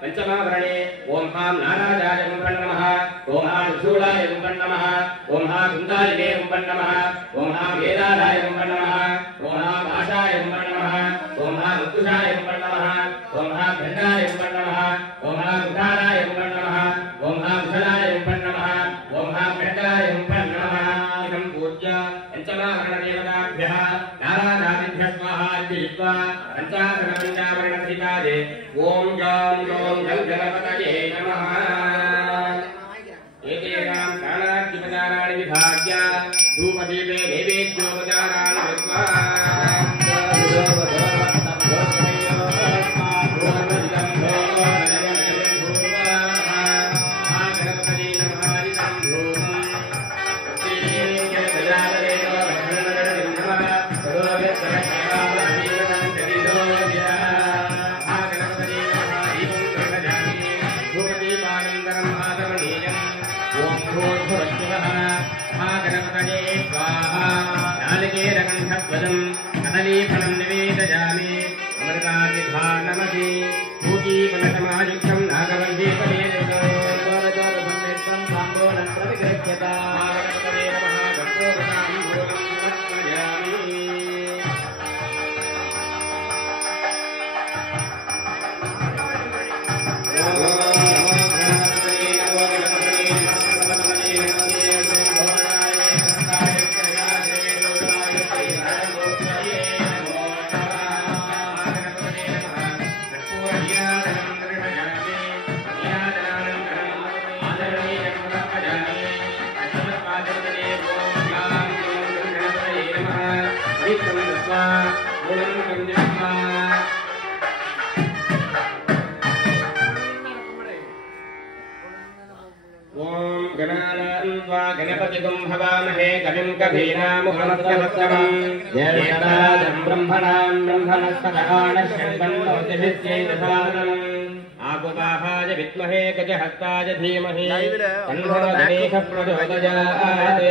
पंचमावरणे ओम हां नाराजाय नमः ओम हां शूलाय नमः ओम हां कुंदालिने नमः ओम हां वेदालाय नमः ओम हां आशाय नमः ओम हां उत्तुषाय नमः ओम हां खंडाय नमः ओम हां उदाराय नमः ओम हां उषलाय नमः ओम हां खंडाय नमः इदं पूज्य पंचमावरण देवताभ्यः नाराजादिभ्यः स्वाहा इत्युक्त्वा पंचावरणसितादे ओम गं गं गणपतये नमः एतेषां प्राणाद्युपचाराणि विभाग्य धूपदीपे नैवेद्योपचाराणि कृत्वा कदलीफलं निवेदयामि अमृताभिधानमसि भूजीफलसमायुक्तं नागवल्लीफलेन ताम्बूलं प्रतिगृह्यता गणपतिगुं हवामहे कविं कवीनामुपमस्तमस्तमम् ज्येष्ठराजं ब्रह्मणां ब्रह्मणस्पदकाणश्चन्वन्नोतिभिश्चैतसादनम् आकुपाहाय विद्महे गजहस्ताय धीमहि तन्नो गणेशः प्रचोदयात्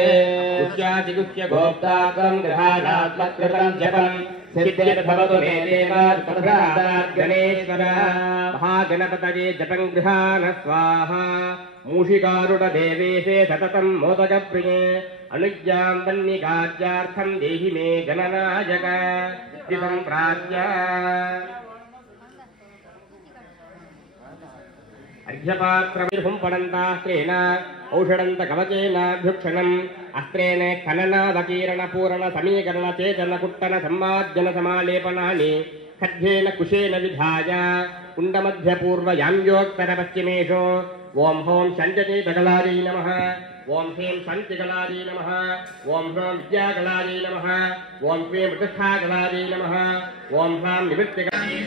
उच्चाचिगुच्य गोप्ताकं ग्रहाणात्मकृतं जपम् सिद्धिर्भवतु मे देवात् गणेश्वर महागणपतये जपं गृहाण स्वाहा मूषिकारुडदेवेशे सततं मोदकप्रिये अनुज्ञां वह्निकार्यार्थं देहि मे गणनायक इदं प्राज्ञ अर्घ्यपात्रं पडन्तास्त्रेण औषधन्तकवचेनाभ्युक्षणम् अस्त्रेण खननावकीरणपूरणसमीकरणचेतनकुट्टनसम्मार्जनसमालेपनानि खड्गेन कुशेन विधाय कुण्डमध्यपूर्वयाम्योत्तरपश्चिमेषु ओम होम शंचतीतकलायै नमः ओम ह्रीं शान्तिकलायै नमः ओम ह्रौं विद्याकलायै नमः ओम क्लीं प्रतिष्ठाकलायै नमः ओम ह्रां निवृत्तिकलायै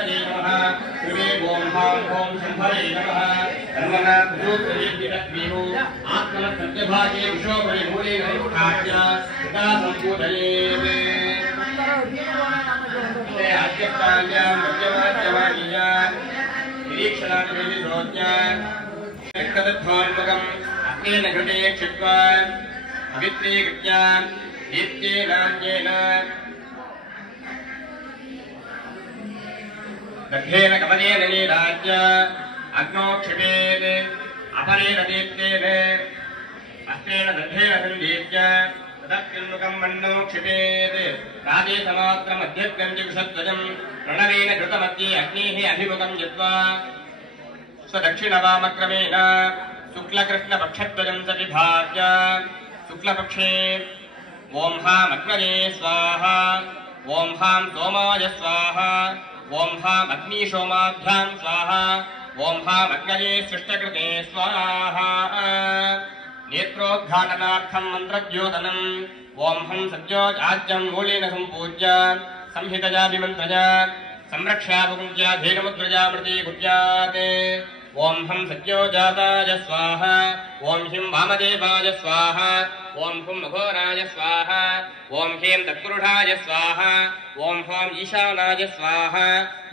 शक्तये नमः श्री ओम हां ओम शंभवे नमः सर्वनाथ रूपयेद्विदत्विहो आत्मसत्यभागे विशोभरे मूले नमस्कार्य सदा संपूजयेत् ते आद्यकाल्यां मध्यमाध्यमानीया निरीक्षणादिविरोध्या एकदत्थोन्मुखम् अग्नेन घृते क्षिप्त्वा पवित्रीकृत्य नित्येनान्येन दग्धेन कमलेन नीराज्य अग्नौ क्षिपेत् अपरेण दीप्तेन हस्तेन दग्धेन सन्दीप्य तदप्युन्मुखं मन्नौ क्षिपेत् राजेशमात्रमध्यग्नं जिगुषध्वजं प्रणवेन घृतमध्ये अग्नेः अभिमुखं यत्वा स्वदक्षिणवामक्रमेण शुक्लकृष्णपक्षध्वजं च विभाव्य शुक्लपक्षे ओं हां अग्नये स्वाहा ओं हां सोमाय स्वाहा ओं हां अग्निशोमाभ्यां स्वाहा ओं हां अग्नये सृष्टकृते स्वाहा नेत्रोद्घाटनार्थं मन्त्रद्योतनम् ओं हं सद्योजाज्यं मूलेन सम्पूज्य संहितया विमन्त्रया संरक्ष्यापुञ्ज्या धेनुमुद्रजामृति कुर्यात् ओं हं सद्योजाताय स्वाहा ओं हिं वामदेवाय स्वाहा ओं हुं मघोराय स्वाहा ओं ह्रीं तत्पुरुषाय स्वाहा ओं हौं ईशानाय स्वाहा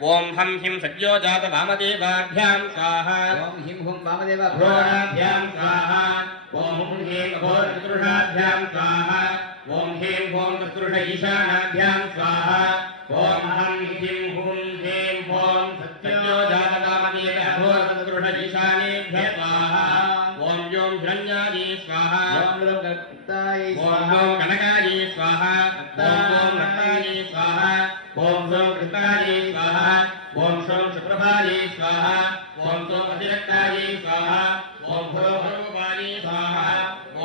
ओं हं हिं सद्योजात वामदेवाभ्यां स्वाहा ओं हिं हुं वामदेवाभ्यां स्वाहा ओं हुं ह्रीं मघोरतत्पुरुषाभ्यां स्वाहा ओं ह्रीं हों तत्पुरुष ईशानाभ्यां स्वाहा ओं हं हिं हुं ह्रीं हों सद्योजात वामदेवाभ्यां ईशानेभ्यः स्वाहा ओं यों हिरण्यायै स्वाहा ओं लों गणपताय ओं लों गणकायै स्वाहा ओं लों रत्नायै स्वाहा ओं लों कृतायै स्वाहा ओं शों शुक्रभायै स्वाहा ओं लों अतिरक्तायै स्वाहा ओं भो भरूपायै स्वाहा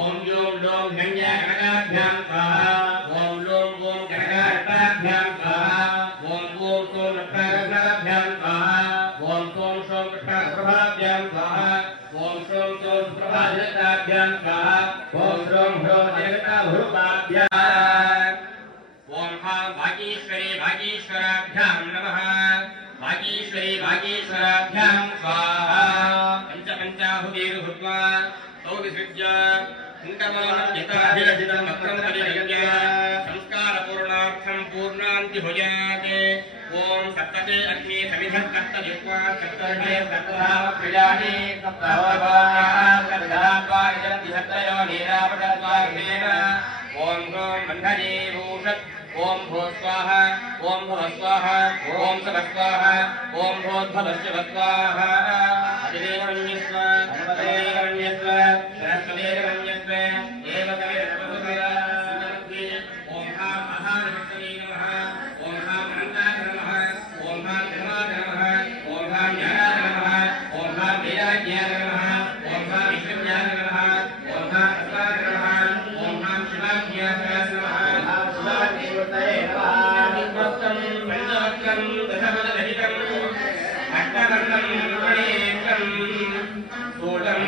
ओं यों लों हिरण्यगणकाभ्यां स्वाहा ओं लों ओं गणकारत्नाभ्यां स्वाहा ओं सों रत्नाभ्यां स्वाहा ओं सों कृष्णप्रभाभ्यां स्वाहा ओं सों सुप्रभाजताभ्यां स्वाहा ओं श्रों ह्रो जगताभूपाभ्यां ओं हां भागीश्वरी भागीश्वराभ्यां नमः भागीश्वरी भागीश्वराभ्यां स्वाहा पञ्चाहुतिर्भूत्वा तौ विसृज्य कुण्डमानं यथाभिरचितं वक्त्रं परिणम्य संस्कारपूर्णार्थं पूर्णान्ति भुजात् ओं सप्तते अग्नि समिधः सप्तजिह्वा सप्तर्षे सप्तधावक्रियाणि सप्तहोभागाः सप्तयो नीरापटद्वाग्नेन ओं ह्रों बन्धने भूषत् ओं भो स्वाहा ओं भुव स्वाहा ओं सव स्वाहा ओं भोद्भवस्य स्वाहा अधिदेवन्यस्व अनवदेवन्यस्व सरस्वदेवन्यस्व एव कविरत्वसुभया सुमन्त्रि ओं हां महालक्ष्मी नमः ओं हां अनन्ताय नमः ओं हां धर्माय नमः ओं हां ज्ञानाय नमः ओं हां वेदाज्ञाय नमः ओं हां विष्णुज्ञाय नमः ओं हां अस्वाय नमः ओं हां शिवाज्ञाय नमः शिवाज्ञाय निवृत्तं पञ्चवक्त्रं दशपदरहितं अष्टवर्णं प्रणेत्रं षोडं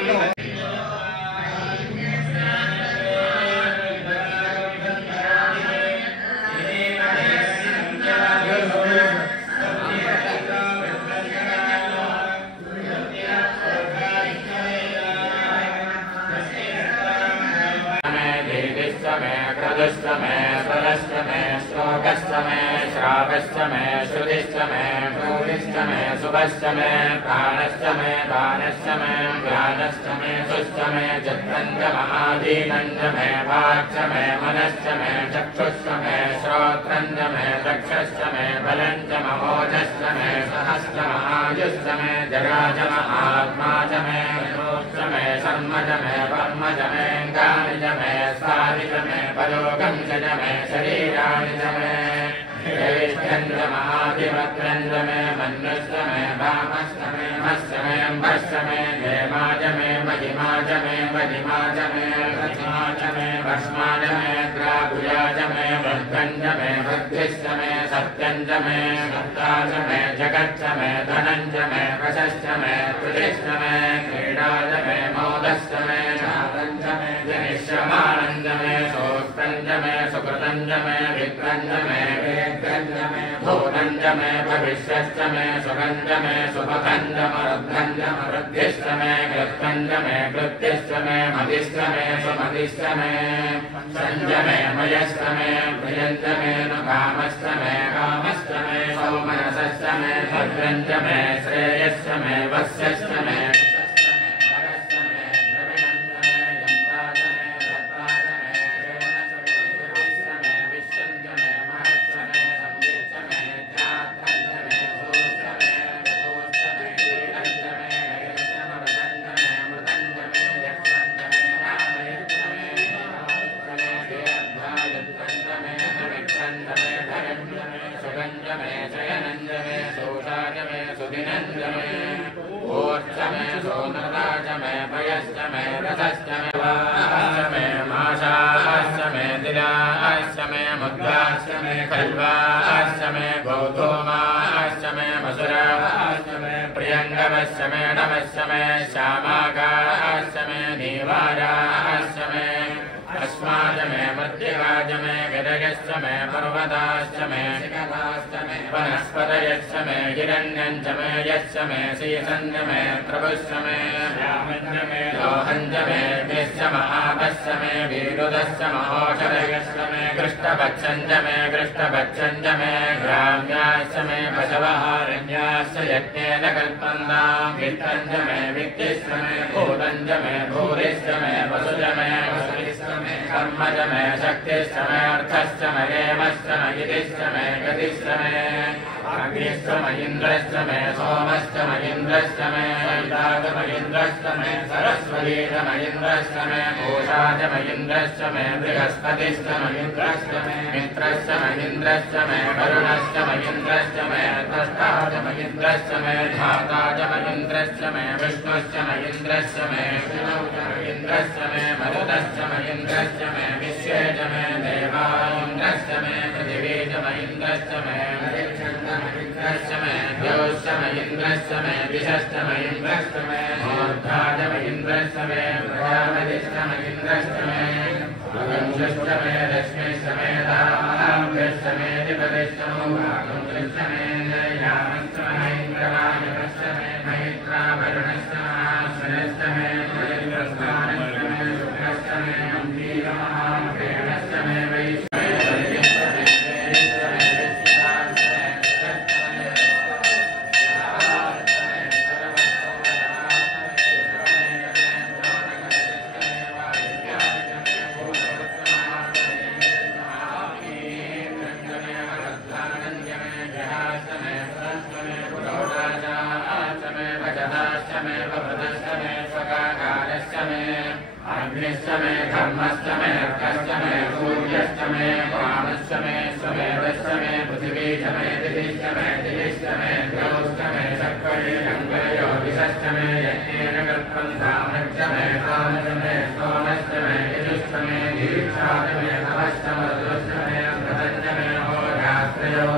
मे स्वरश्च मे श्लोकश्च मे श्रावश्च मे श्रुतिश्च मे भूरिश्च मे शुभश्च मे प्राणश्च मे दानश्च मे ज्ञानश्च मे सुश्च मे चित्तञ्च महाधीनञ्च मे वाक्च मे मनश्च मे चक्षुश्च मे श्रोत्रञ्च मे दक्षश्च मे बलञ्च ममोजश्च मे सहश्च महायुश्च मे जगाच महात्मा च मे च मे शर्म च मे वर्म च मे गानि च मे स्थानि च मे परोगं च मे शरीराणि च मे ज्येष्ठं च महाधिवक्त्रं च मे मन्युश्च मे वामश्च मे मश्च मे अम्भश्च मे धेमा च मे महिमा च मे महिमा च मे प्रतिमा च मे भस्मा च मे द्रागुया च मे वृद्धं च मे वृद्धिश्च मे सत्यं च मे सत्ता च मे जगच्च मे धनं च मे वशश्च मे कृतिश्च मे क्रीडा च मे मोदश्च मे चालं च मे जनिष्यमानं च मे सोक्तं च मे सुकृतं च मे विक्रं च मे वेद्यं च मे भूतं च मे भविष्यश्च मे सुखं च मे सुभगं च मरुद्धं च मरुद्धिश्च मे कृत्यं च मे कृत्यश्च मे मदिश्च मे सुमदिश्च मे सञ्च मे मयश्च मे प्रियञ्च मे कामश्च मे कामश्च मे सौमनसश्च मे भद्रं च मे श्रेयश्च मे वस्यश्च मे वनस्पतयश्च मे हिरण्यं च मे यश्च मे शीतं च मे प्रभुश्च मे लोहं च मे विश्च महाभश्च मे वीरुदश्च महोषधयश्च मे कृष्णपक्षं च मे कृष्णपक्षं च मे ग्राम्याश्च मे पशवहारण्याश्च यज्ञेन कल्पन्तां वित्तं च मे वित्तिश्च मे भूतं च मे भूरिश्च मे वसु च मे वसुरिश्च मे कर्म च मे शक्तिश्च मे अर्थश्च मे हेमश्च मे गिरिश्च मे गतिश्च मे अग्निश्च मे इन्द्रश्च मे सोमश्च मे इन्द्रश्च मे सविता मे इन्द्रश्च मे सरस्वती च मे इन्द्रश्च मे पूषा च मे इन्द्रश्च मे बृहस्पतिश्च मे इन्द्रश्च मे मित्रश्च मे इन्द्रश्च मे वरुणश्च मे इन्द्रश्च मे द्रष्टा च मे इन्द्रश्च मे धाता च मे इन्द्रश्च मे विष्णुश्च मे इन्द्रश्च मे विष्णु च मे इन्द्रश्च मे मरुतश्च मे इन्द्रश्च मे विश्वे च मे देवा इन्द्रश्च मे पृथिवी च मे इन्द्रश्च मे इन्द्रश्च मे द्यौश्च मे इन्द्रश्च मे दिशश्च मे इन्द्रश्च मे मूर्धा च मे इन्द्रश्च मे प्रजापतिश्च मे इन्द्रश्च मे अगंशश्च मे रश्मिश्च मे दाभ्यश्च मे दिपतिश्च मुखागंशश्च मे यामश्च मे इन्द्रवायुश्च मे मैत्रा वरुणश्च महाश्वरश्च मे इन्द्रस्थानश्च मे शुक्रश्च मे अम्बीरमहाप्रेणश्च मे अग्निश्च मे धर्मश्च मे अर्कश्च मे सूर्यश्च मे वामश्च मे स्वमेधश्च मे पृथिवी च मे दितिश्च मे दितिश्च मे द्यौश्च मे चक्रे रङ्गयो विशश्च मे यज्ञेन कल्पन्तामश्च मे तामश्च मे सोमश्च मे यजुश्च मे दीक्षा च मे तपश्च मरुश्च मे व्रतश्च मे होरात्रयो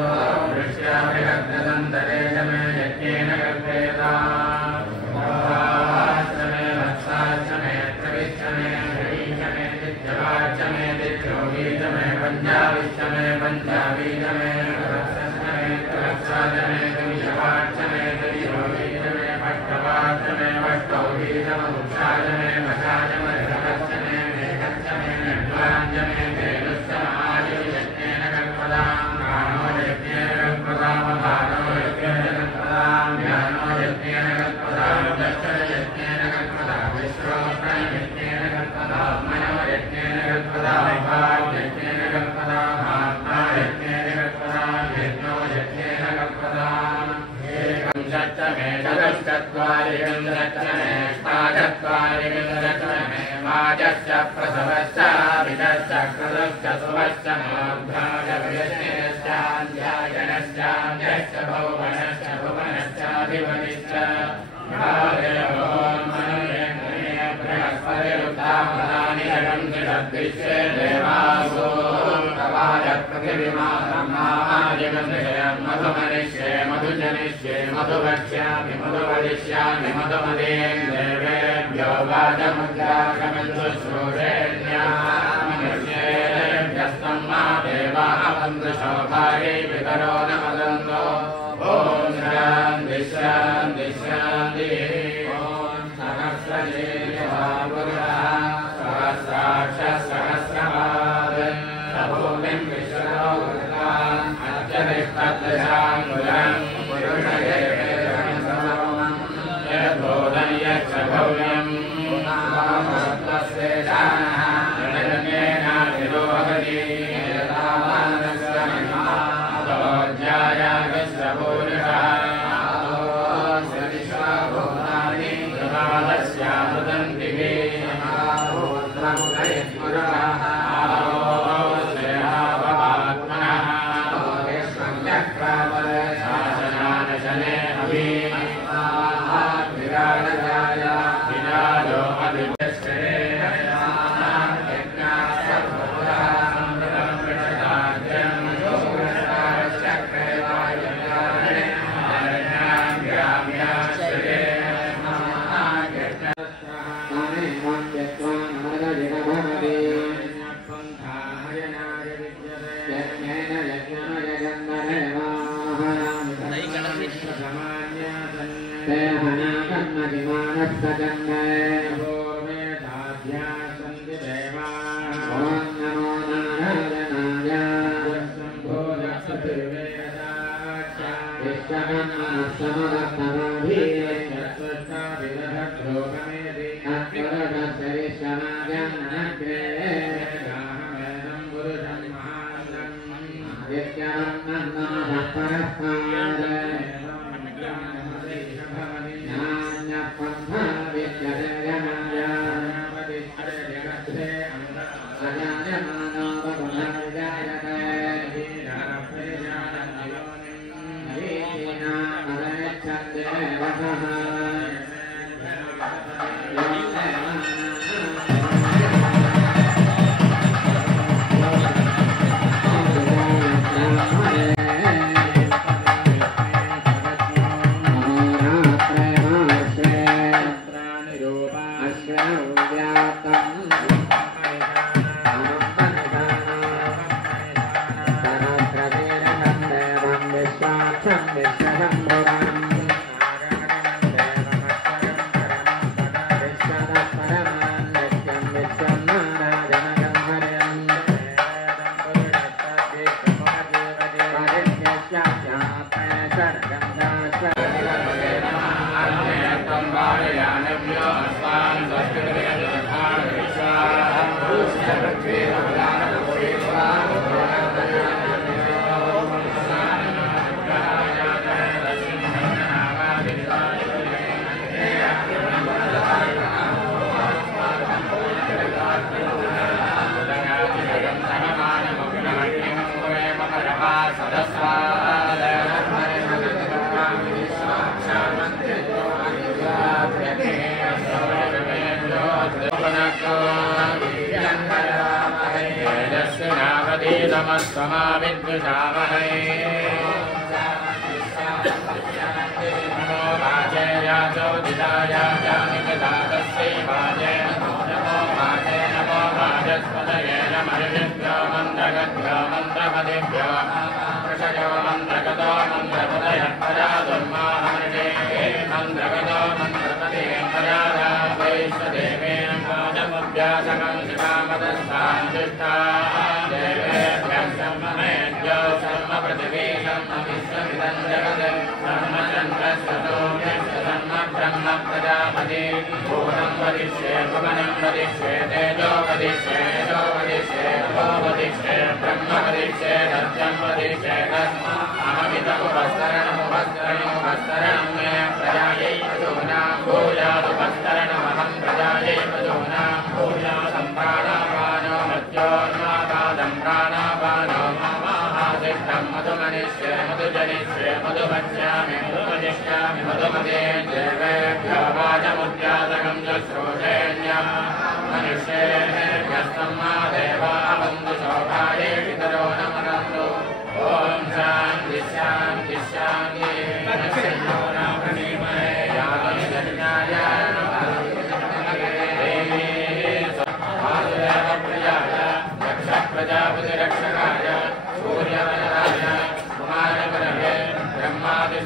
वृष्ट्या बृहद्दन्तरे च मे यज्ञेन कल्पेताम् पंजाबीच में पंजाबीच में रक्षस में रक्षाच में कविशवाच में कविशोबीच में पट्टवाच में पट्टौबीच में उक्षाच में मशाच में रक्षस में मेघच्च में नड्वांच में तेलुच्च महादेव यज्ञेन कल्पदां प्राणो यज्ञेन कल्पदां भानो यज्ञेन कल्पदां ज्ञानो यज्ञेन कल्पदां दक्षिण यज्ञेन कल्पदां विश्वोत्तम यज्ञेन कल्पदां मनो यज्ञेन कल्पदां भाग यज्ञेन कल्पदां आत्मा यज्ञेन कल्पदां यज्ञो यज्ञेन कल्पदां एकं सच्च मे चतुश्चत्वारि सच्च मे अष्टाचत्वारि सच्च मे वाचश्च प्रसवश्च विदश्च क्रतुश्च सुवश्च मूर्धाच वयस्यश्चाध्यायनश्चाध्यश्च भुवनश्च भुवनश्चाधिपतिश्च महादेवो मनुर्यज्ञे बृहस्पतिरुद्धामदानि जगन्ति तद्विश्वे देवासो प्रवाय पृथिवीमातर्मादिगन्धयं मधुमनिष्ये मधुजनिष्ये मधुवक्ष्यामि मधुवदिष्यामि मधुमदीं देवेभ्यो वाचमुद्राकमन्तु श्रोषेण्यामनुष्येभ्यः देवावन्तु शोभायै पितरो न वदन्तो ॐ शान्ति शान्ति शान्तिः ॐ सहस्रशीर्षः पुरुषः सहस्राक्ष सहस्रपाद भूमिं विश्वतो वृत्तान् अत्यधिष्ठद्दशाङ्गुलम् पुरुषयेवेदं समम् यद्बोधं यच्च भव्यम् महत्त्वश्रेष्ठानः जनन्येनाधिरोहति यदामानस्य महिमादोऽध्यायागस्य पूरुषः आदोऽस्य विश्वभूतानि प्रभातस्यामृतन्तिः महाभूत्रं गयत्पुरः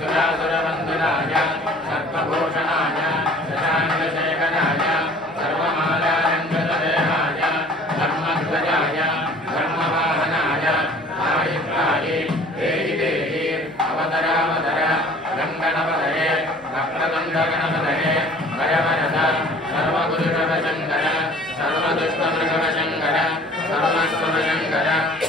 सुरासुरवन्दनाय सर्वभूषणाय शशाङ्कशेखराय सर्वमालालङ्कृतदेहाय धर्मध्वजाय धर्मवाहनाय आयुष्काले देहि देहि अवतरावतर गङ्गणपतये वक्रतुण्डगणपतये वरवरद सर्वगुरुशङ्कर सर्वदुष्टमृगवशङ्कर सर्वस्वशङ्कर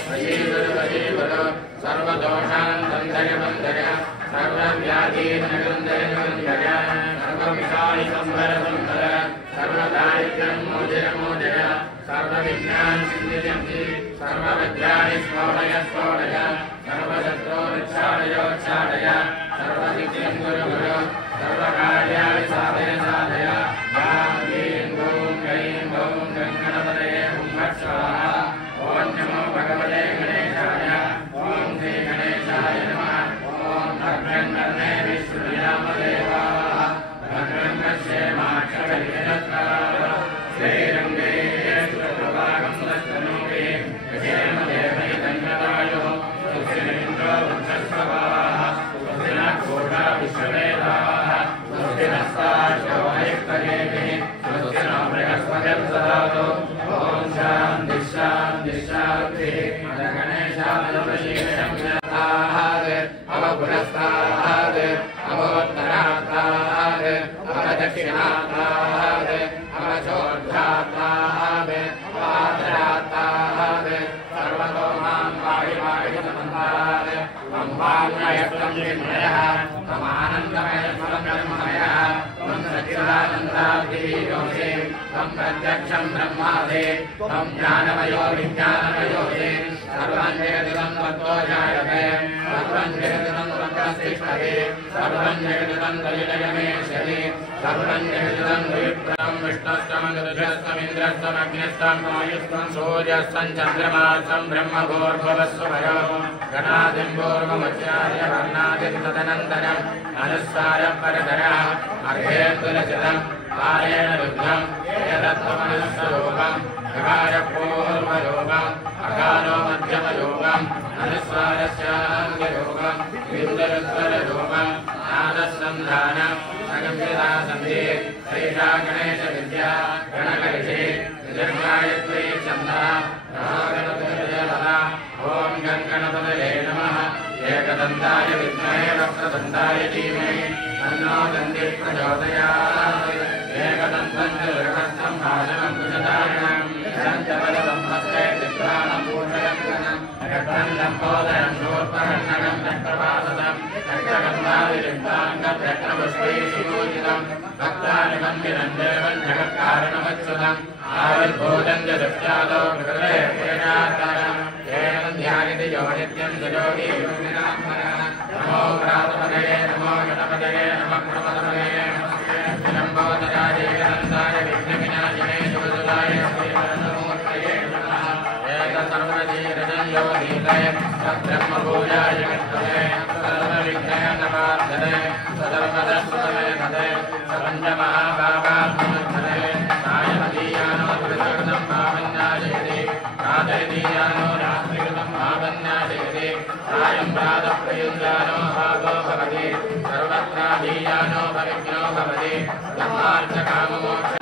वशीगुरु सर्वदोषान्तन्दर्य सर्वव्याधीनगन्धर्य सर्वविषायसंवरसंवर सर्वदारिद्र्यं मोचय सर्वविज्ञानसिद्धिजन्ति सर्वविद्यानि स्फोटय सर्वशत्रुनिक्षालयोच्छालय सर्वदिक्यं गुरु सर्वकार्याणि साधय ॐ गङ्गणपतये स्वाहा ॐ नमो भगवते गणेशाय ॐ श्री गणेशाय नमः ॐ भद्रङ्कर्णे विष्णुयामदेवाः भद्रं पश्येमाक्षभिर्यजत्राः श्रीरङ्गे सुप्रभागं दस्तनोपि विषयमदेवैतन्यतायोः सुस्थिरेन्द्रो वृक्षस्वभावाः सुस्थिनः विश्ववेदाः सुस्थिनस्तार्क्ष्यो हरिक्तगेभिः सुस्थिनो बृहस्पतिर्दधातु ॐ शान्ति शान्ति शान्तिः गणेशाय अवपुरस्तात् अवोत्तरात् अवदक्षिणात् अवचोर्ध्वात् अवादरात् सर्वतो मां पाहि समन्तात् अम्बान्मयत्वं चिन्मयः तमानन्दमयत्वं ब्रह्ममयः त्वं सच्चिदानन्दाब्धियोऽसि त्वं प्रत्यक्षं ब्रह्मासि त्वं ज्ञानमयो विज्ञानमयोऽसि सर्वं जगदिदं तत्तो जायते सर्वं जगदिदं तत्तस्तिष्ठति सर्वं जगदिदं तलिलयमेष्यति सर्वं जगदिदं विप्रं विष्णुस्तं गरुडस्तं अग्निस्तं वायुस्तं सूर्यस्तं चन्द्रमास्तं ब्रह्मभूर्भुवस्सुभयो गणादिं पूर्वमुच्चार्य वर्णादिं तदनन्तरम् अनुस्वारः परतरः अर्धेन्दुलचितं कालेन रुद्धं यदत्वमनुस्वरूपम् अकारपूर्वरूपम् अकारो मध्यमरूपम् अनुस्वारस्याङ्गरूपम् बिन्दुरुत्तररूपम् नादसन्धानम् सगम्यता सन्धि सैषा गणेशविद्या गणकर्षि निर्गायत्री छन्दः गणपतिर्जलः ॐ गङ्गणपतये नमः एकदन्ताय विद्महे वक्रतुण्डाय धीमहि तन्नो दन्तिः प्रचोदयात् एकदन्तं च वृहस्तं भाजनं कुशधारणं सञ्चबलदं हस्ते चित्राणं पूर्णयन्तनं रक्तं पोदयं शूर्पकर्णकं रक्तपासदं रक्तगन्धादिलिप्ताङ्गं रक्तपुष्पैः भक्तानि मन्दिरं देवं जगत्कारणमच्युतम् आविर्भूतं च दृष्ट्यादो मृगले पुरजातरम् एवं ध्यायति यो नित्यं च योगी नमो प्रातपदये नमो गणपतये नमः प्रपदपदये विलम्बोदराय एकदन्ताय विघ्नविनाशिने शिवसुताय श्रीवरदमूर्तये नमः एकसर्वजीरजं यो नीलये सब्रह्मपूजाय कर्तवे सर्वविघ्नयनवार्धने सदर्वदस्वतमेधते सपञ्चमहाभावात्मने सायमदीयानो कृतकृतं भावन्याशयति राजयदीयानो रात्रिकृतं भावन्याशयति सायं प्रातःप्रयुञ्जानो भागो भवति सर्वत्रादीयानो भविघ्नो भवति धर्मार्थकाममोक्ष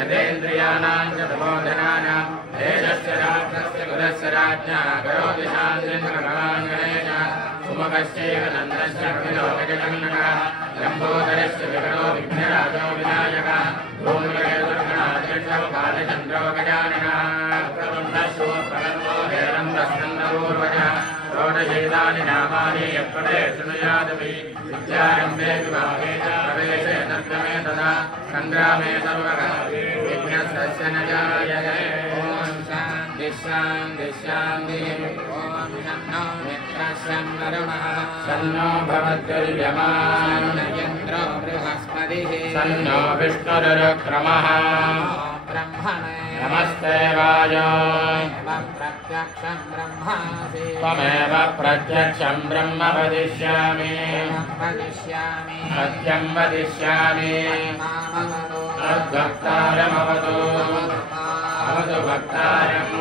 यतेन्द्रियाणां च तपोधनानां देशस्य राष्ट्रस्य कुलस्य राज्ञा करोति शान्तिं भगवान् गणेशः सुमुखश्चैव नन्दस्य विलोकजगन्नकः लम्बोदरस्य विकटो विघ्नराजो विनायकः धूम्रकेतुर्गणाध्यक्षो बालचन्द्रो गजाननः वक्रतुण्डशूर्पकर्णो हेरम्बस्कन्दपूर्वजः षोडशैतानि नामानि यत्पदे शृणुयादपि विद्यारम्भे विभागे च प्रवेशे नर्गमे तथा सङ्ग्रामे सर्वगः विघ्नस्य न जायते ॐ शान्ति शान्ति शान्तिः ॐ शन्नो मित्रस्यं वरुणः शन्नो भवद्भिर्यमा इन्द्रो बृहस्पतिः शन्नो विष्णुरुक्रमः ब्रह्मणे नमस्ते वाय प्रत्यक्षं ब्रह्मासि त्वमेव प्रत्यक्षं ब्रह्म वदिष्यामि सत्यं वदिष्यामि तद्भक्तारमवतु अवतु भक्तारम्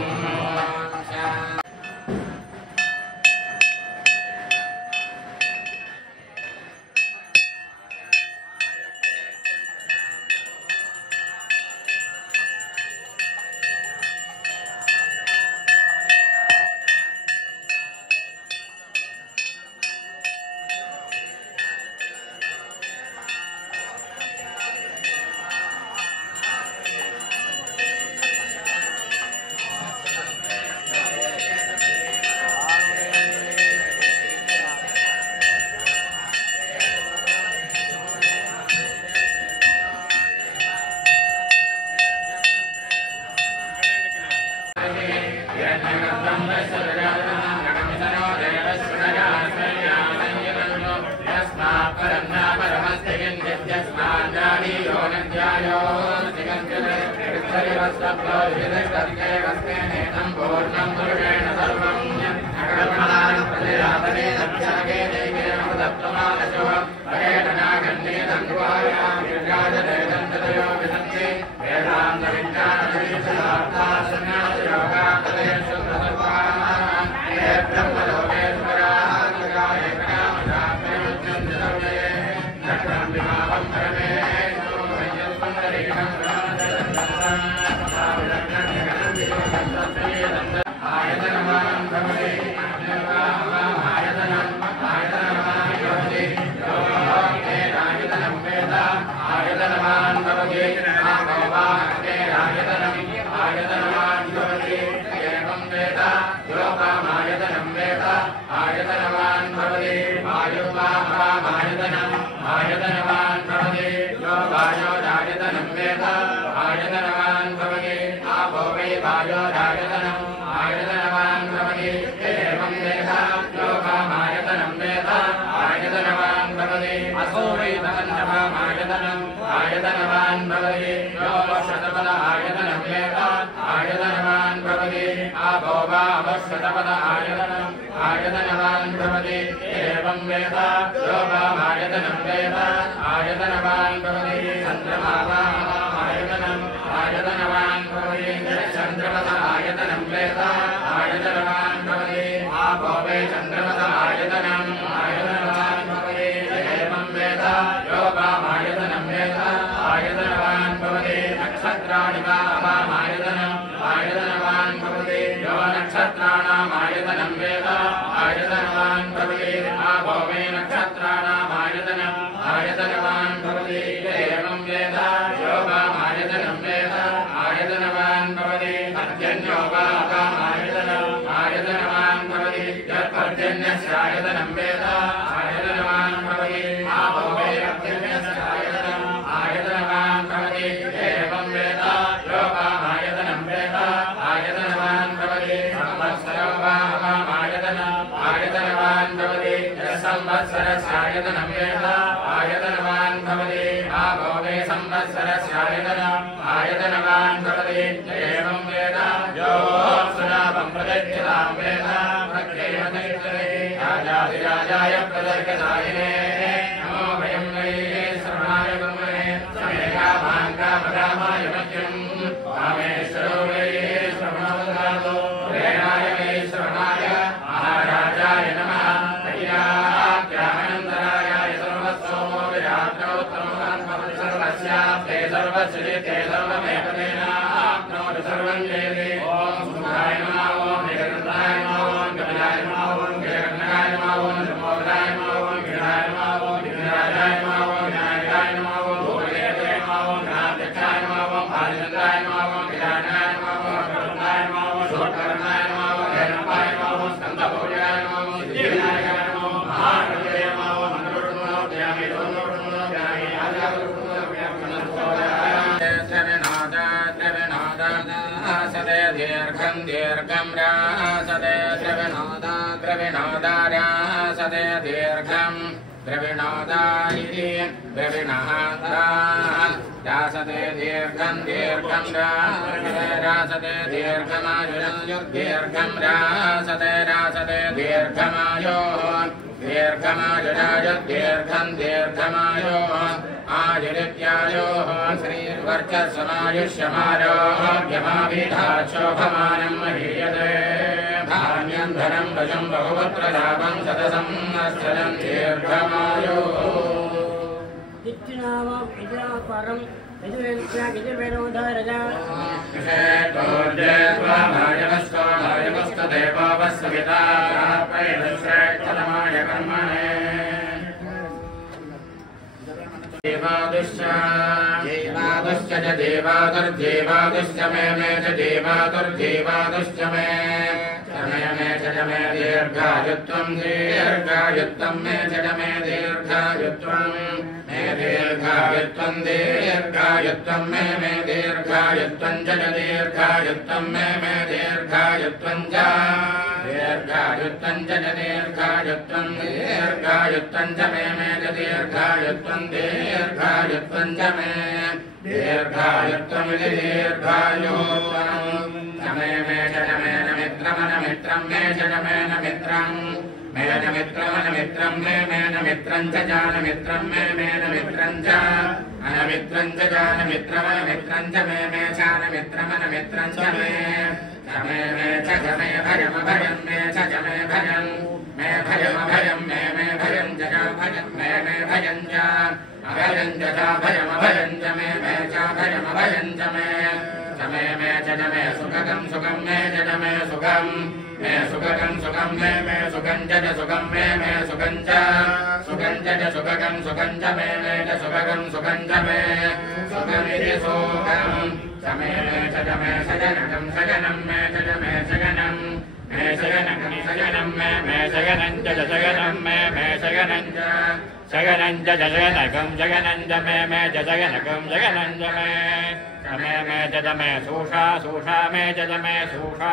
दीर्घायुत्वं दीर्घायुत्वं च दीर्घायुत्वं दीर्घायुत्वं च मे दीर्घायुत्वं दीर्घायुत्वं च मे दीर्घायुत्वमिति दीर्घायुत्वं मे च मे न मित्रं मे च मे न मित्रं मे न मित्रं मे न मित्रं च जानमित्रं मे न मित्रं च अनमित्रं च जानमित्रमनमित्रं च मे चानमित्रमनमित्रं च मे च मे भयमभयं मे च मे भयं मे भयमभयं मे भयं च भयं मे भयं च अभयं च भयमभयं च मे च भयमभयं च मे च मे सुखं सुखं मे च मे सुखं मे सुखं सुखं मे सुखं च सुखं मे सुखं च सुखं च सुखं सुखं च मे च सुखं सुखं च मे सुखमिति सुखं च मे च मे सजनं सजनं मे च मे सजनं मे सजनं सजनं मे सजनं च सजनं मे सजनं च सजनं च सजनकं सजनं च मे च सजनकं सजनं च मे च मे सूषा सूषा मे च मे सूषा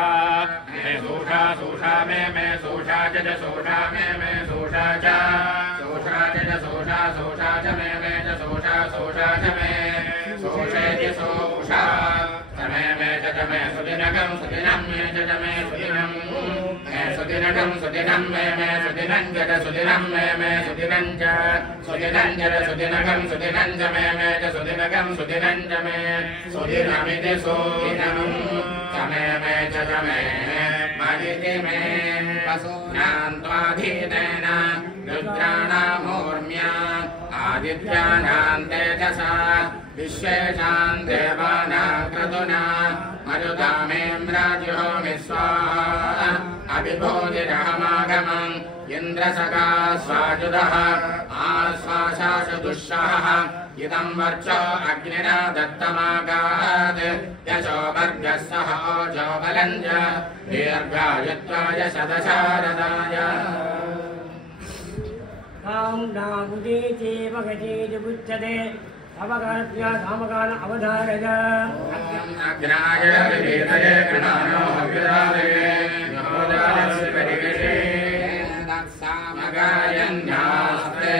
सूषा मे सूषा च सूषा मे सूषा च सूषा च सूषा सूषा च मे च सूषा सूषा च मे सूषेति सूषा च मे च मे सुदिनकं सुदिनं मे च मे सुदिनं सुदिनकं सुदिनं मे सुदिनं च सुदिनं मे सुदिनं च सुदिनं च सुदिनकं सुदिनं च मे च सुदिनकं सुदिनं च मे सुदिनमिति सुदिनं च मे च मे मदिति मे वसूनान्त्वाधीतेन रुद्राणामूर्म्या आदित्यानां तेजसा विश्वेषां देवानां क्रतुना मरुतामेन्द्राजुहोमि स्वाहा अभिभूतिरहमागमम् इन्द्रसखा स्वाजुदः आश्वासासु दुःसहः इदं वर्चो अग्निना दत्तमागात् यशो वर्गः सह ओजो बलं च दीर्घायुत्वाय शतशारदाय नामुदीचेवगचेजुगुच्यते अवगानप्रिया सामगान अवधारय अग्नाय विवेदये गणानो अव्यदालये योदास्य परिवेशे सामगायन्यास्ते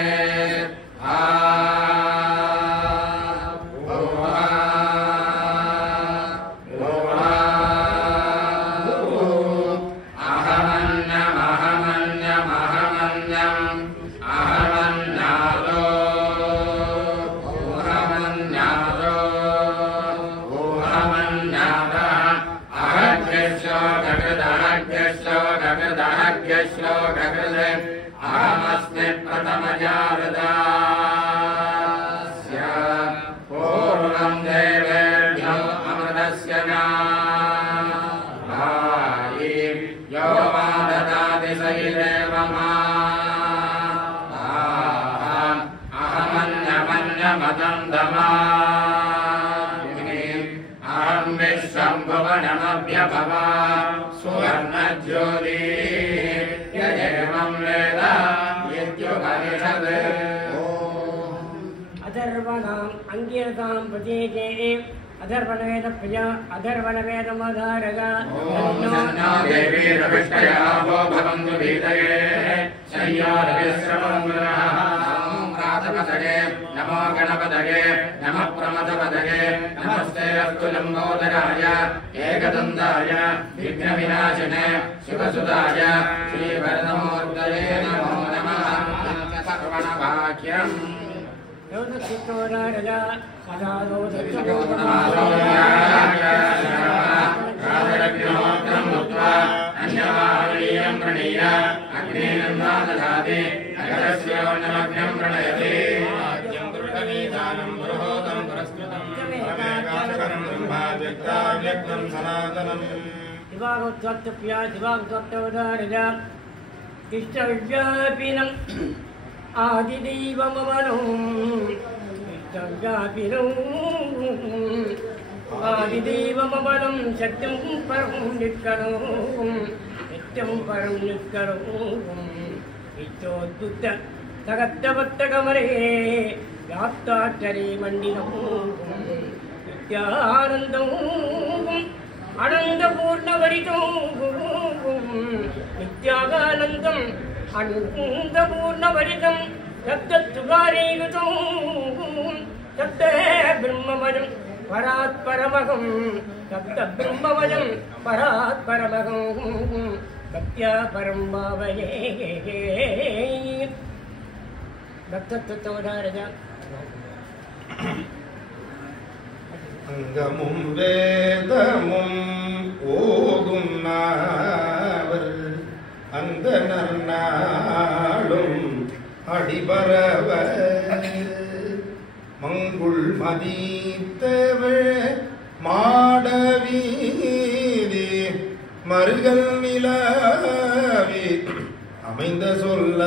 अहमस्मि प्रथमजारदास्य पूर्वं देवेभ्यो अमृतस्य नायि यो मा ददाति स एव मा अहमन्यमन्यमतं दमामि अहं विश्वं भुवनमभ्यभवा सुवर्णज्योति यदेवं वेद यद्युपनिषद् अथर्वणाम् अङ्गिरतां प्रतीके अथर्वणवेदप्रिया अथर्वणवेदमधारय देवीरविष्टया वो भवन्तु वीतये शय्यारविश्रमङ्गलः प्रातपदये नमो गणपदये नमः प्रमदपदये नमस्ते अस्तु लम्बोदराय एकदन्ताय विघ्नविनाशिने शिवसुताय श्रीवरदमूर्तये नमो नमः सर्वणभाग्यम् योगचित्तोदारय राजरग्नोत्रं भूत्वा अन्यवाहनीयं प्रणीय अग्नेनन्वा ददाति नगरस्योन्नमग्नं प्रणयति आद्यं दृढनीदानं पुरोहोतं पुरस्कृतं परमेकाक्षरं ब्रह्माव्यक्ताव्यक्तं सनातनम् दिवागोत्सप्तप्रिया दिवागोत्सप्तोदारय इष्टव्यापिनम् आदिदैवमवनं आदिदैवमवनं सत्यं परं निष्करों नित्यं परं निष्करों इच्छोद्भुत सगद्धवत्तकमरे व्याप्ताक्षरे मण्डितं नित्यानन्दं अनन्तपूर्णभरितं नित्यागानन्दम् अनन्तपूर्णभरितं तत्तत्तुकारीकृतं तत्त ब्रह्ममयं परात्परमहं तत्त ब्रह्ममयं परात्परमहं भक्त्या परं भावये भक्तत्वोदारज அங்கமும் வேதமும் ஓதுன்னாவர் அந்த நன்னாளும் அடிபரவ மங்குள் மதித்தவள் மாடவீதி மருகல் நிலவி அமைந்த சொல்ல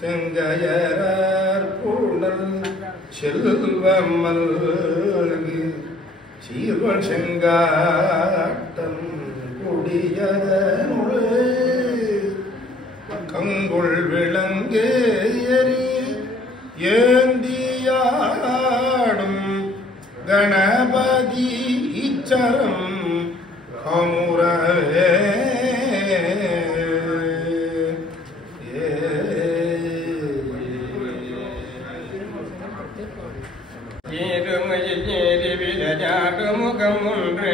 செங்கையர் புனல் செல்வமல்கு சீர்வன் செங்காட்டம் குடியதனுள் கங்குள் விளங்கு எரி ஏந்தியாடும் கணபதி இச்சரம் அமுரவே முகமுன்று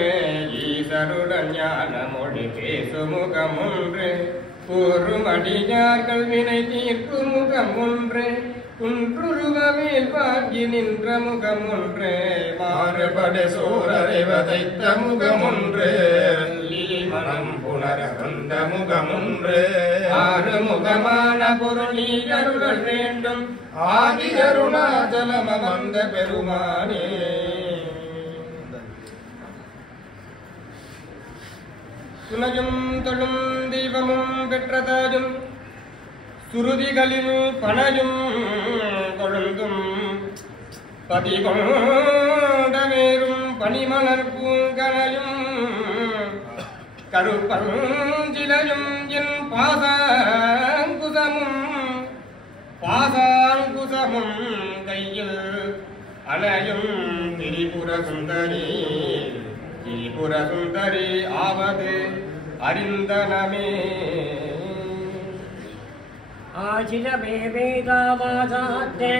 ஈசருடன் ஞான மொழி பேசுமுகமுன்று கூறுமடியார்கள் வினை தீர்ப்பு முகமுன்று குன்றுருவமேல் வாங்கி நின்ற முகமுன்று மாறுபடு சூரறிவதைத்த முகமுன்று மனம் புணர வந்த முகமுன்று ஆறுமுகமான பொருளி அருள் வேண்டும் ஆதி அருணாச்சலம் வந்த பெருமானே துணையும் தொழும் தெய்வமும் பெற்றதாயும் சுருதிகளில் பனையும் கொழுந்தும் பதிகொண்டவேரும் பனிமலர் பூங்கனையும் கருப்பஞ்சிலையும் என் பாசாங்குசமும் கையில் அலையும் திரிபுர சுந்தரி ஆவது அறிந்தனமே आशिरमे वेदावासाद्य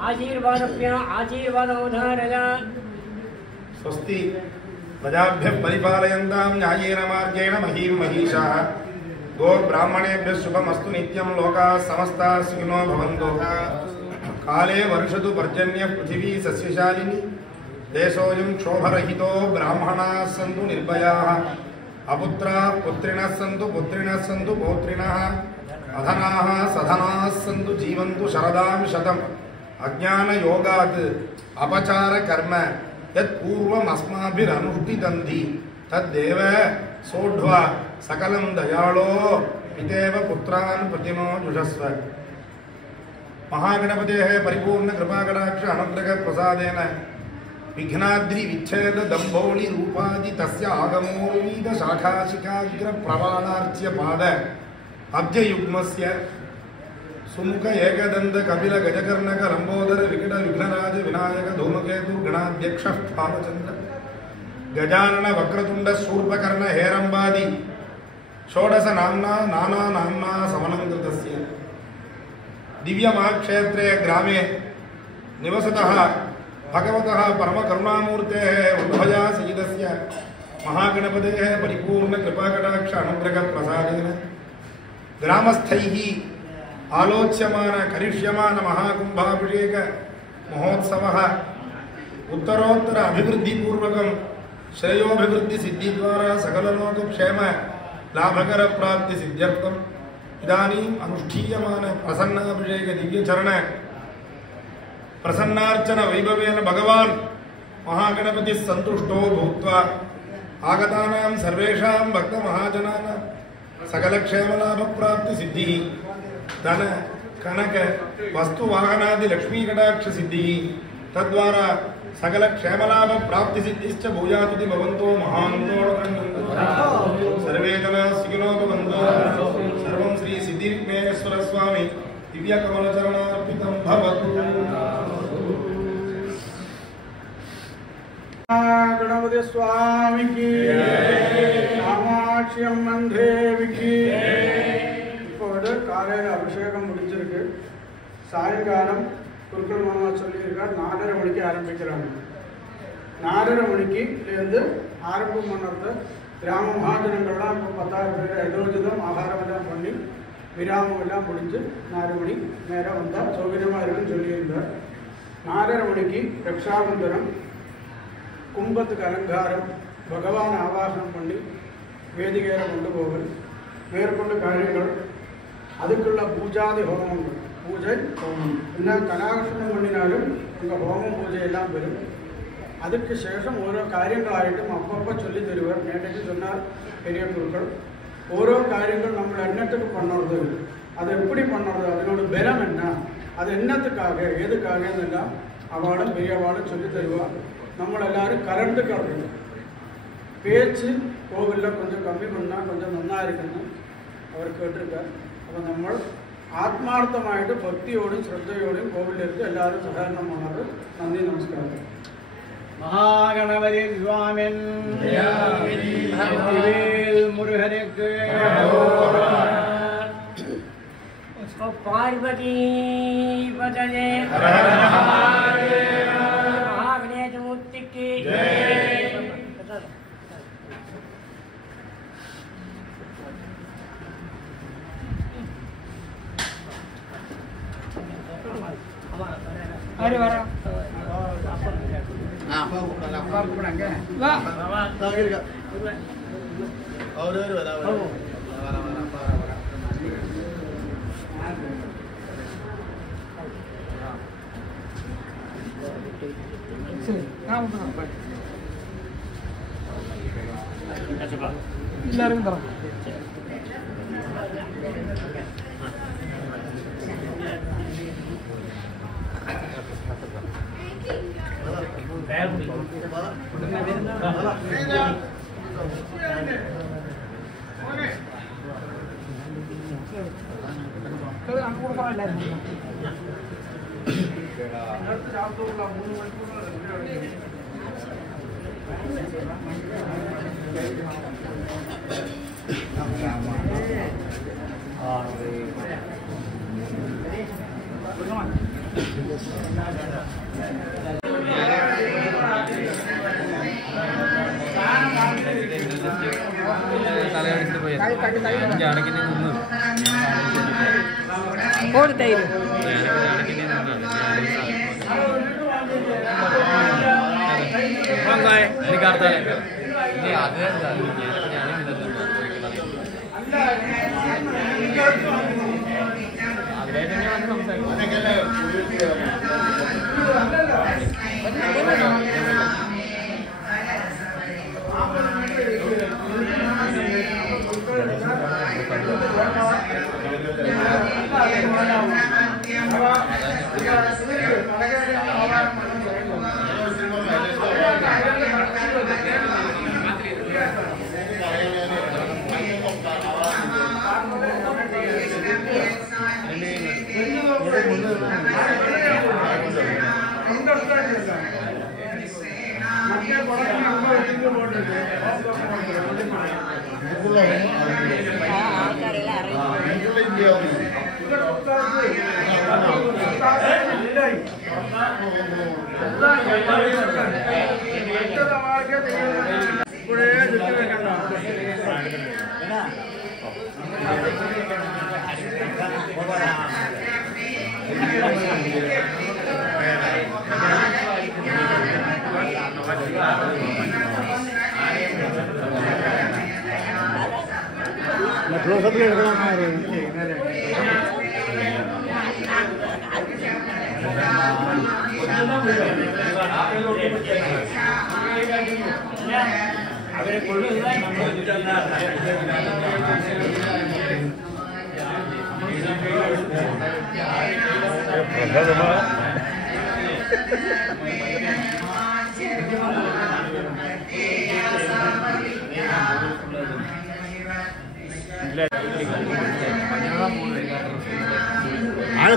आशीर्वादप्य आशीर्वादोधारय स्वस्ति प्रजाभ्यः परिपालयन्तां न्यायेन मार्गेण महीं महिषाः गोब्राह्मणेभ्यः शुभमस्तु नित्यं लोकाः समस्ताः सुखिनो भवन्तु काले वर्षतु पर्जन्यः पृथिवी सस्यशालिनी देशोऽयं क्षोभरहितो ब्राह्मणाः सन्तु निर्भयाः अपुत्राः पुत्रिणः सन्तु पौत्रिणः अधनाः सधनाः सन्तु जीवन्तु शरदां शतम् अज्ञानयोगात् अपचारकर्म यत्पूर्वम् अस्माभिरनुष्ठितन्ति तद्देव सोढ्वा सकलं दयाळो पितेव पुत्रान् प्रतिनो जुषस्व महागणपतेः परिपूर्ण कृपाकटाक्ष अनुग्रह प्रसादेन विघ्नाद्रि विच्छेद दम्भोळि रूपादि तस्य आगमोर्वीद शाखाशिखाग्र प्रवाणार्च्य पाद अब्जयुग्मस्य सुमुख एकदंत कपिल गजकर्णक लंबोदर विकट विघ्नराज विनायक धूमकेतु गणाध्यक्ष भालचंद्र गजानन वक्रतुंड शूर्पकर्ण हेरंबादि षोडश नाम्ना नाना नाम्ना समलंकृतस्य दिव्यमहाक्षेत्रे ग्रामे निवसतः भगवतः परमकरुणामूर्तेः वल्लभया सहितस्य महागणपतेः परिपूर्ण कृपाकटाक्ष अनुग्रह प्रसादेन ग्रामस्थैः आलोच्यमान करिष्यमान महाकुंभाभिषेक महोत्सवः उत्तरोत्तर अभिवृद्धिपूर्वकं श्रेयोभिवृद्धि सिद्धि द्वारा सकललोकक्षेम लाभकर प्राप्ति सिद्ध्यर्थम् इदानीम् अनुष्ठीयमान प्रसन्नाभिषेक दिव्यचरण प्रसन्नार्चन वैभवेन भगवान् महागणपतिः सन्तुष्टो भूत्वा आगतानां सर्वेषां भक्तमहाजनानां सकल क्षेम लाभ प्राप्ति सिद्धि धन कनक वस्तु वाहनादि लक्ष्मी कटाक्ष सिद्धि तद्वारा सकल क्षेम लाभ प्राप्ति सिद्धिश्च भूयाति भवन्तो महान्तो सर्वे जनाः सुखिनो भवन्तु सर्वं श्री सिद्धिविघ्नेश्वर स्वामी दिव्य कमल चरणार्पितं भवतु गणपति स्वामी की कामाक्षी अम्मन देवी की இப்போது காலையில் அபிஷேகம் முடிஞ்சிருக்கு. சாயங்காலம் குருக்கள் மாமா சொல்லியிருக்கார் 4:30 மணிக்கு ஆரம்பிக்கிறாங்க. 4:30 மணிக்குலேருந்து ஆரம்பம் பண்ணுறது கிராம மகாஜனங்கள்லாம் இப்போ 10,000 பேர் எல்லோருக்கும் ஆகாரம் எல்லாம் பண்ணி விராமம் எல்லாம் முடிஞ்சு 4 மணி நேரம் வந்தால் சௌகரியமாக இருக்குன்னு சொல்லியிருந்தார். 4:30 மணிக்கு ரக்ஷாபந்தனம், கும்பத்துக்கு அலங்காரம், பகவான் ஆவாகனம் பண்ணி வேதிகையில் கொண்டு போவது, மேற்கொண்டு காரியங்கள், அதுக்குள்ள பூஜாதி ஹோமங்கள், பூஜை ஹோமம் என்ன கலாகர்ஷணம் பண்ணினாலும் உங்கள் ஹோமம் பூஜை எல்லாம் பெறும். அதுக்கு சேஷம் ஓரோ காரியங்களாயிட்டும் அப்பப்போ சொல்லி தருவார். நேற்றைக்கு சொன்னார் பெரிய குருக்கள், ஓரோ காரியங்கள் நம்ம எண்ணத்துக்கு பண்ணுறது, அது எப்படி பண்ணுறது, அதனோட பலம் என்ன, அது என்னத்துக்காக எதுக்காக எல்லாம் அவளும் பெரியவாளும் சொல்லி தருவார். நம்மளெல்லாரும் கலந்துக்கிறது. பேச்சு கோவிலில் கொஞ்சம் கம்மி பண்ணால் கொஞ்சம் நல்லா இருக்குன்னு அவர் கேட்டிருக்கார். அப்போ நம்ம ஆத்மார்த்தமாயிட்டு பக்தியோடும் ஸ்ரத்தையோடும் கோவில் இருக்கு எல்லாரும் சகரணமானது. நன்றி, நமஸ்காரம். மகாகணபதி சுவாமின் முருகனுக்கு பார்வதி பதே மகாகணேசமூர்த்திக்கு अरे वाह எல்லாரும் தரோம்.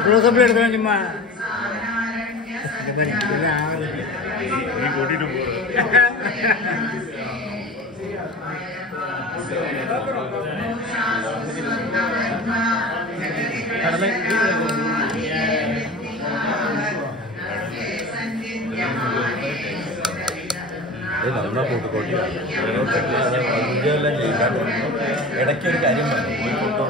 ക്ലോസപ്പിൽ എടുക്കണം ചുമ്മാ നടന്ന ഫോട്ടോക്കോട്ടി എല്ലാം ചെയ്യും. ഇടയ്ക്കൊരു കാര്യം പറഞ്ഞു പോയി ഫോട്ടോ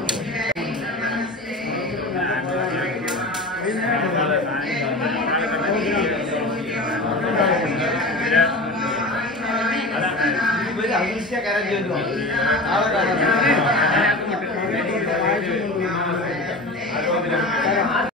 അദൃശ്യ കരം ചെയ്തു